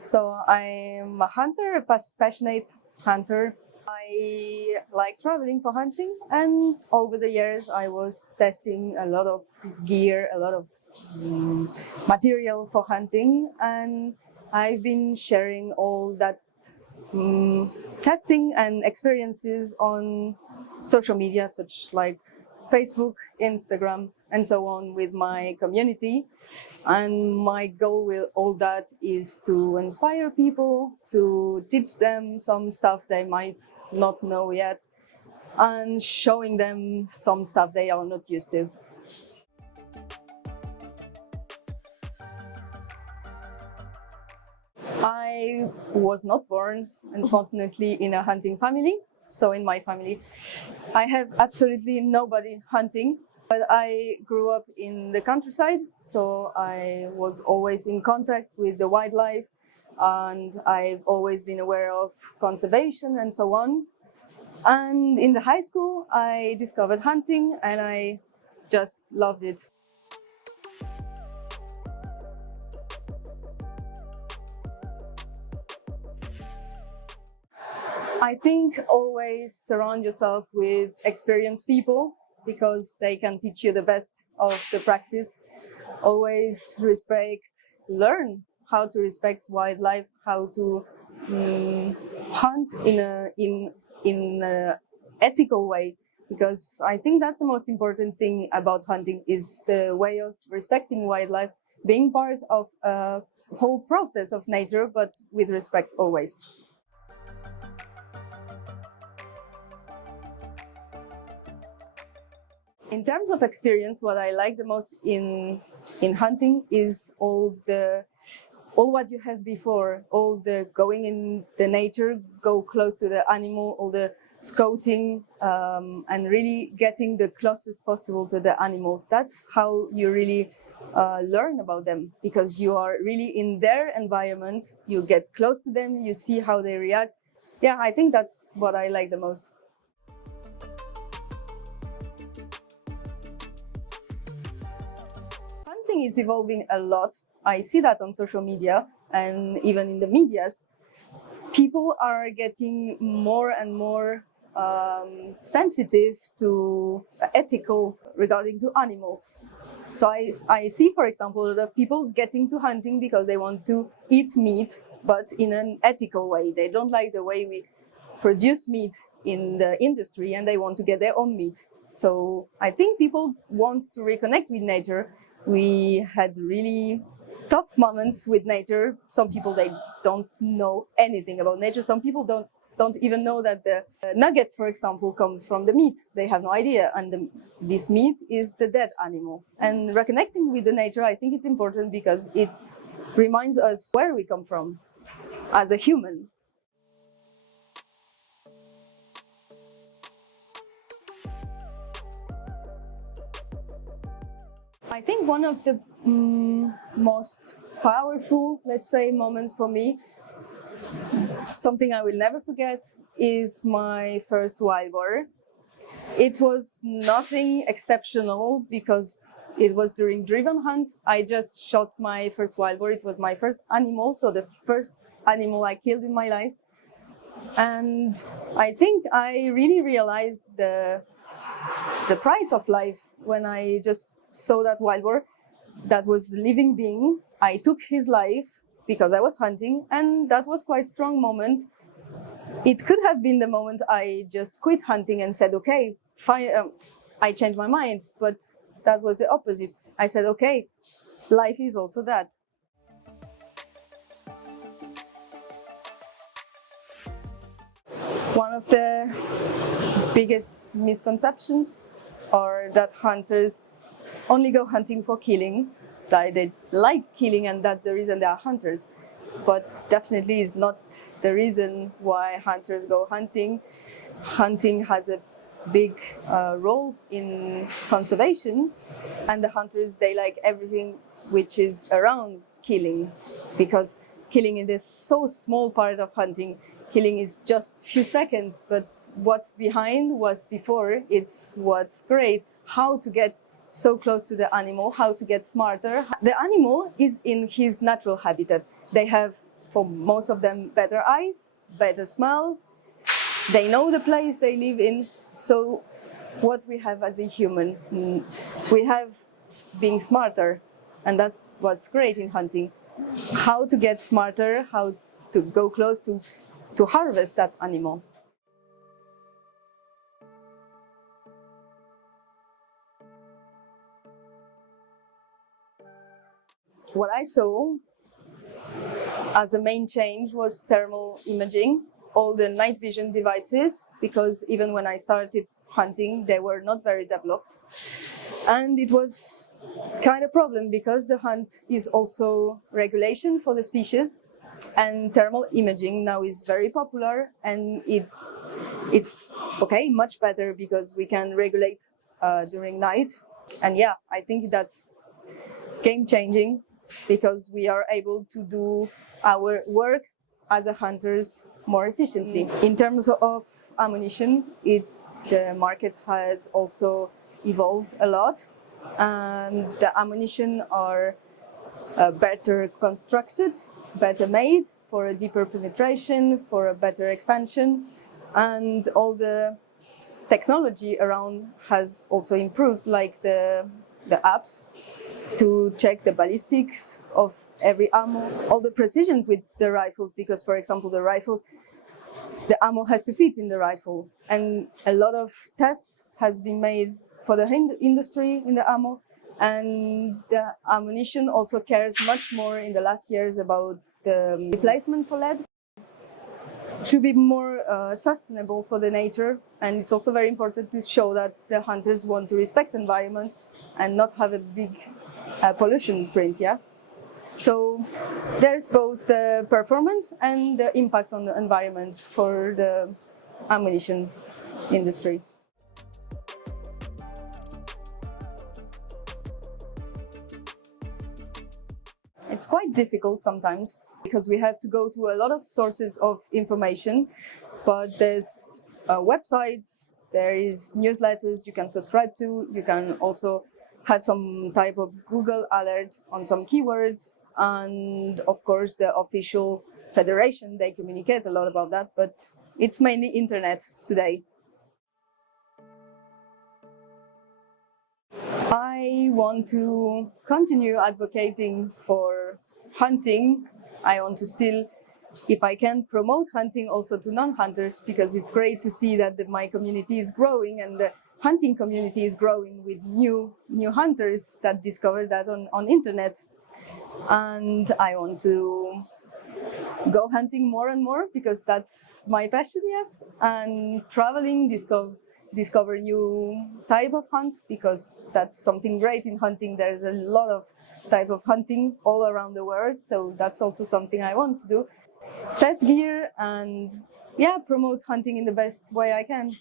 So I'm a hunter, a passionate hunter. I like traveling for hunting, and over the years I was testing a lot of gear, a lot of material for hunting, and I've been sharing all that testing and experiences on social media, such like Facebook, Instagram, and so on, with my community. And my goal with all that is to inspire people, to teach them some stuff they might not know yet, and showing them some stuff they are not used to. I was not born, unfortunately, in a hunting family. So in my family, I have absolutely nobody hunting, but I grew up in the countryside. So I was always in contact with the wildlife, and I've always been aware of conservation and so on. And in the high school, I discovered hunting and I just loved it. I think always surround yourself with experienced people because they can teach you the best of the practice. Always learn how to respect wildlife, how to hunt in a ethical way. Because I think that's the most important thing about hunting is the way of respecting wildlife, being part of a whole process of nature, but with respect always. In terms of experience, what I like the most in hunting is all what you have before, all the going in the nature, go close to the animal, all the scouting, and really getting the closest possible to the animals. That's how you really learn about them, because you are really in their environment, you get close to them, you see how they react. Yeah, I think that's what I like the most. Hunting is evolving a lot. I see that on social media and even in the medias. People are getting more and more sensitive to ethical regarding to animals. So I see, for example, a lot of people getting to hunting because they want to eat meat, but in an ethical way. They don't like the way we produce meat in the industry and they want to get their own meat. So I think people want to reconnect with nature. We had really tough moments with nature. Some people, they don't know anything about nature. Some people don't even know that the nuggets, for example, come from the meat. They have no idea. And this meat is the dead animal. And reconnecting with the nature, I think it's important because it reminds us where we come from as a human. I think one of the most powerful, let's say, moments for me, something I will never forget, is my first wild boar. It was nothing exceptional because it was during driven hunt. I just shot my first wild boar. It was my first animal, so the first animal I killed in my life. And I think I really realized the price of life when I just saw that wild boar that was a living being. I took his life because I was hunting, and that was quite a strong moment. It could have been the moment I just quit hunting and said, okay, fine, I changed my mind, but that was the opposite. I said, okay, life is also that. One of the biggest misconceptions are that hunters only go hunting for killing. They like killing and that's the reason they are hunters. But definitely is not the reason why hunters go hunting. Hunting has a big role in conservation, and the hunters, they like everything which is around killing, because killing is so small part of hunting. Killing is just a few seconds, but what's behind, what's before, it's what's great. How to get so close to the animal, how to get smarter. The animal is in his natural habitat. They have for most of them, better eyes, better smell. They know the place they live in. So what we have as a human, we have being smarter, and that's what's great in hunting. How to get smarter, how to go close to harvest that animal. What I saw as a main change was thermal imaging, all the night vision devices, because even when I started hunting, they were not very developed. And it was kind of a problem because the hunt is also regulation for the species, and thermal imaging now is very popular, and it's okay, much better because we can regulate during night. And yeah, I think that's game-changing because we are able to do our work as a hunters more efficiently. In terms of ammunition, the market has also evolved a lot, and the ammunition are better constructed, better made for a deeper penetration, for a better expansion, and all the technology around has also improved, like the apps to check the ballistics of every ammo, all the precision with the rifles, because, for example, the rifles, the ammo has to fit in the rifle, and a lot of tests has been made for the industry in the ammo, and the ammunition also cares much more in the last years about the replacement for lead to be more sustainable for the nature. And it's also very important to show that the hunters want to respect the environment and not have a big pollution print, yeah? So there's both the performance and the impact on the environment for the ammunition industry. It's quite difficult sometimes because we have to go to a lot of sources of information, but there's websites, there is newsletters you can subscribe to, you can also have some type of Google alert on some keywords, and of course the official federation, they communicate a lot about that, but it's mainly internet today. I want to continue advocating for hunting. I want to still, if I can, promote hunting also to non-hunters, because it's great to see that my community is growing and the hunting community is growing with new hunters that discover that on internet. And I want to go hunting more and more because that's my passion, yes, and traveling, discover new type of hunt, because that's something great in hunting. There's a lot of type of hunting all around the world, so that's also something I want to do. Test gear and yeah, promote hunting in the best way I can.